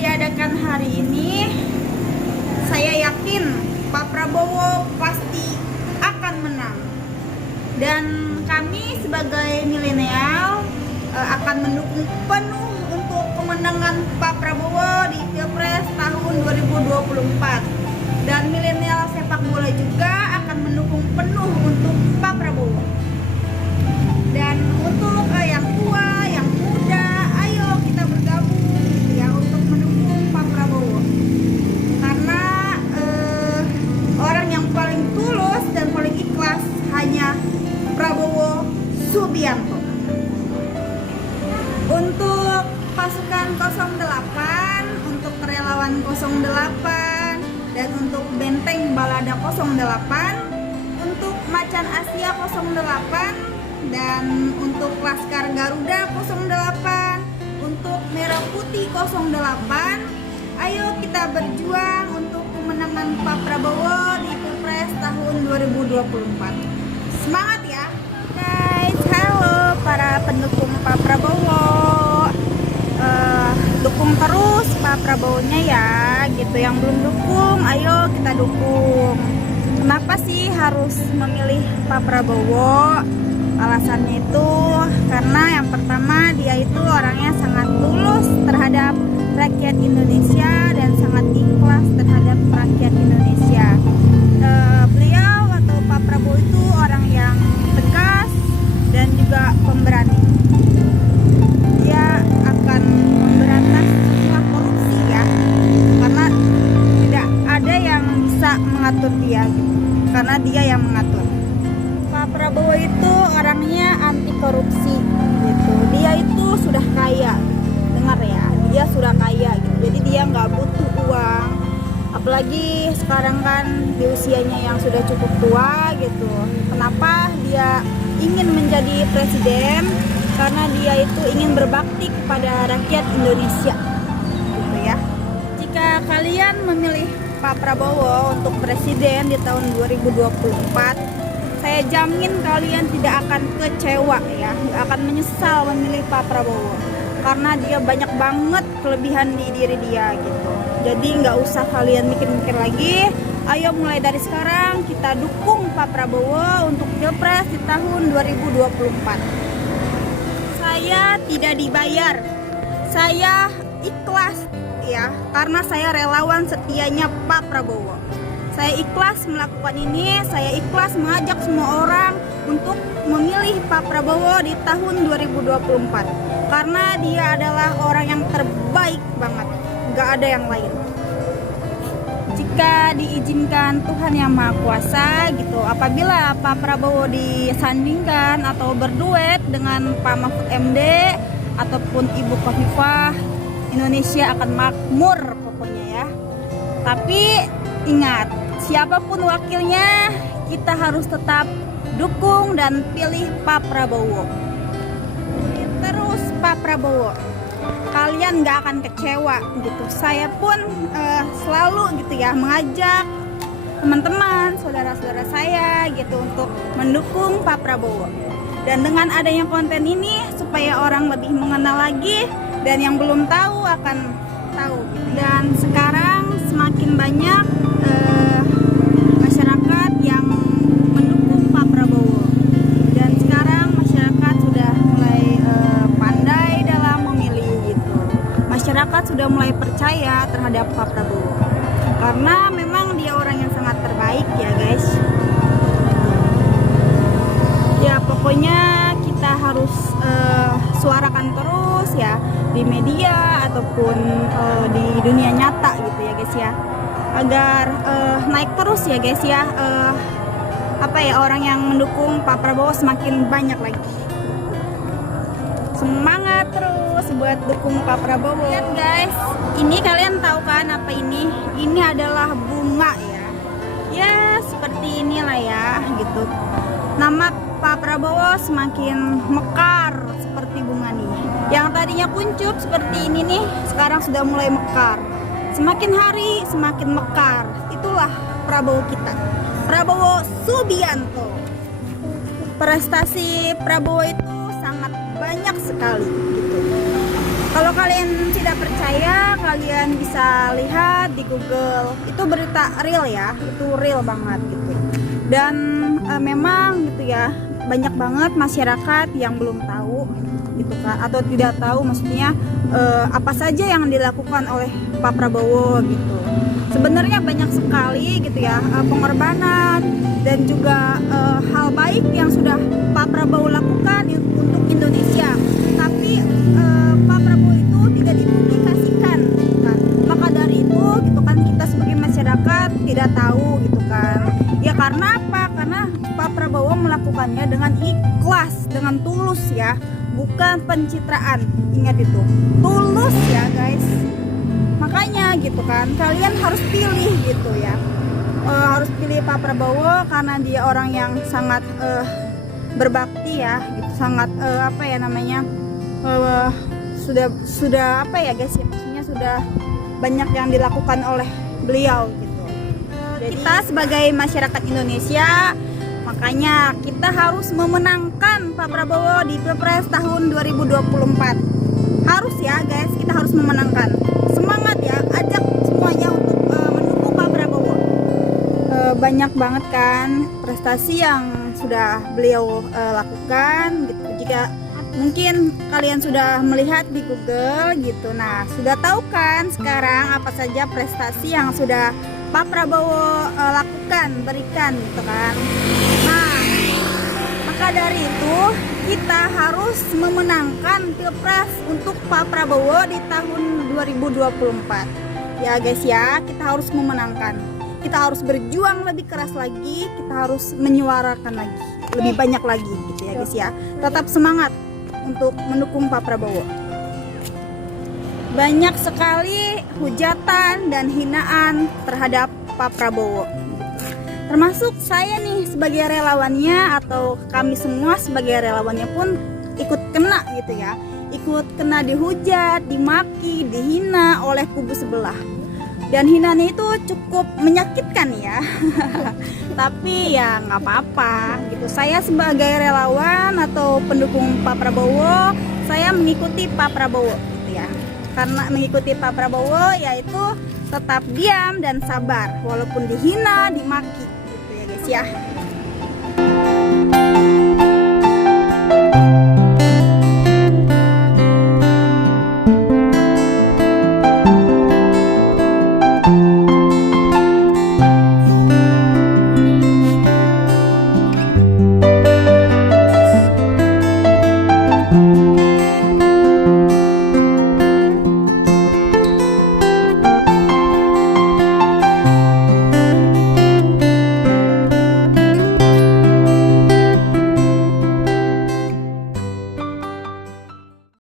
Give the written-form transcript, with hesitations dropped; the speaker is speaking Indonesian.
diadakan hari ini, saya yakin Pak Prabowo pasti akan menang. Dan kami sebagai milenial akan mendukung penuh untuk kemenangan Pak Prabowo di Pilpres tahun 2024. Dan milenial sepak bola juga akan mendukung penuh untuk Pak Prabowo. Dan untuk yang tua, yang muda, ayo kita bergabung ya untuk mendukung Pak Prabowo. Karena orang yang paling tulus dan paling ikhlas hanya Prabowo Subianto. Untuk pasukan 08, untuk relawan 08, dan untuk benteng balada 08, untuk macan Asia 08, dan untuk Laskar Garuda 08, untuk Merah Putih 08. Ayo kita berjuang untuk kemenangan Pak Prabowo di Pilpres tahun 2024. Semangat ya guys. Halo para pendukung Pak Prabowo, dukung terus Pak Prabowo-nya ya gitu. Yang belum dukung, ayo kita dukung. Kenapa sih harus memilih Pak Prabowo? Alasannya itu karena yang pertama, dia itu orangnya sangat tulus terhadap rakyat Indonesia dan sangat ikhlas terhadap rakyat Indonesia. Beliau atau Pak Prabowo itu orang yang tegas dan juga pemberani. Dia akan memberantas semua korupsi ya, karena tidak ada yang bisa mengatur dia gitu, karena dia yang mengatur. Pak Prabowo itu orangnya anti korupsi gitu. Dia itu sudah kaya, dengar ya, dia sudah kaya gitu. Jadi dia nggak butuh uang. Apalagi sekarang kan di usianya yang sudah cukup tua gitu. Kenapa dia ingin menjadi presiden? Karena dia itu ingin berbakti kepada rakyat Indonesia gitu ya. Jika kalian memilih Pak Prabowo untuk presiden di tahun 2024, saya jamin kalian tidak akan kecewa ya, nggak akan menyesal memilih Pak Prabowo, karena dia banyak banget kelebihan di diri dia gitu. Jadi nggak usah kalian mikir-mikir lagi. Ayo mulai dari sekarang kita dukung Pak Prabowo untuk Pilpres di tahun 2024. Saya tidak dibayar, saya ikhlas ya, karena saya relawan setianya Pak Prabowo. Saya ikhlas melakukan ini, saya ikhlas mengajak semua orang untuk memilih Pak Prabowo di tahun 2024. Karena dia adalah orang yang terbaik banget, gak ada yang lain. Jika diizinkan Tuhan Yang Maha Kuasa gitu, apabila Pak Prabowo disandingkan atau berduet dengan Pak Mahfud MD ataupun Ibu Khofifah, Indonesia akan makmur pokoknya ya. Tapi ingat, siapapun wakilnya, kita harus tetap dukung dan pilih Pak Prabowo. Terus Pak Prabowo, kalian gak akan kecewa gitu. Saya pun selalu gitu ya mengajak teman-teman, saudara-saudara saya gitu untuk mendukung Pak Prabowo. Dan dengan adanya konten ini supaya orang lebih mengenal lagi, dan yang belum tahu akan tahu gitu. Dan sekarang semakin banyak masyarakat yang mendukung Pak Prabowo, dan sekarang masyarakat sudah mulai pandai dalam memilih gitu. Masyarakat sudah mulai percaya terhadap Pak Prabowo karena memang dia orang yang sangat terbaik ya guys. Ya pokoknya kita harus suarakan terus ya di media ataupun di dunia nyata gitu ya guys ya, agar naik terus ya guys ya, orang yang mendukung Pak Prabowo semakin banyak lagi. Semangat terus buat dukung Pak Prabowo. Lihat guys, ini kalian tahu kan apa ini? Ini adalah bunga ya. Ya seperti inilah ya gitu. Nama Pak Prabowo semakin mekar seperti bunga nih. Yang tadinya kuncup seperti ini nih, sekarang sudah mulai mekar. Semakin hari semakin mekar. Itulah Prabowo kita, Prabowo Subianto. Prestasi Prabowo itu sangat banyak sekali gitu. Kalau kalian kalian tidak percaya, kalian bisa lihat di Google. Itu berita real ya, itu real banget gitu. Dan memang gitu ya, banyak banget masyarakat yang belum tahu gitu kan, atau tidak tahu maksudnya apa saja yang dilakukan oleh Pak Prabowo gitu. Sebenarnya banyak sekali gitu ya pengorbanan dan juga hal baik yang sudah Pak Prabowo lakukan untuk Indonesia. Tapi Pak Prabowo itu tidak dipublikasikan gitu kan. Maka dari itu gitu kan, kita sebagai masyarakat tidak tahu gitu kan. Ya karena apa? Karena Pak Prabowo melakukannya dengan ikhlas, dengan tulus ya, bukan pencitraan. Ingat itu, tulus ya guys. Makanya gitu kan, kalian harus pilih gitu ya, harus pilih Pak Prabowo karena dia orang yang sangat berbakti ya gitu, sangat apa ya namanya, sudah apa ya guys ya, maksudnya sudah banyak yang dilakukan oleh beliau gitu. Jadi kita sebagai masyarakat Indonesia, makanya kita harus memenangkan Pak Prabowo di Pilpres tahun 2024. Harus ya guys, kita harus memenangkan. Semangat ya, ajak semuanya untuk mendukung Pak Prabowo. Banyak banget kan prestasi yang sudah beliau lakukan gitu. Jika mungkin kalian sudah melihat di Google gitu, nah sudah tahu kan sekarang apa saja prestasi yang sudah Pak Prabowo lakukan, berikan gitu kan. Nah, maka dari itu kita harus memenangkan Pilpres untuk Pak Prabowo di tahun 2024. Ya guys ya, kita harus memenangkan. Kita harus berjuang lebih keras lagi, kita harus menyuarakan lagi, lebih banyak lagi gitu ya guys ya. Tetap semangat untuk mendukung Pak Prabowo. Banyak sekali hujatan dan hinaan terhadap Pak Prabowo. Termasuk saya nih sebagai relawannya, atau kami semua sebagai relawannya pun ikut kena gitu ya, ikut kena dihujat, dimaki, dihina oleh kubu sebelah. Dan hinanya itu cukup menyakitkan ya. Tapi ya nggak apa-apa gitu. Saya sebagai relawan atau pendukung Pak Prabowo, saya mengikuti Pak Prabowo gitu ya. Karena mengikuti Pak Prabowo yaitu tetap diam dan sabar walaupun dihina, dimaki gitu ya guys ya.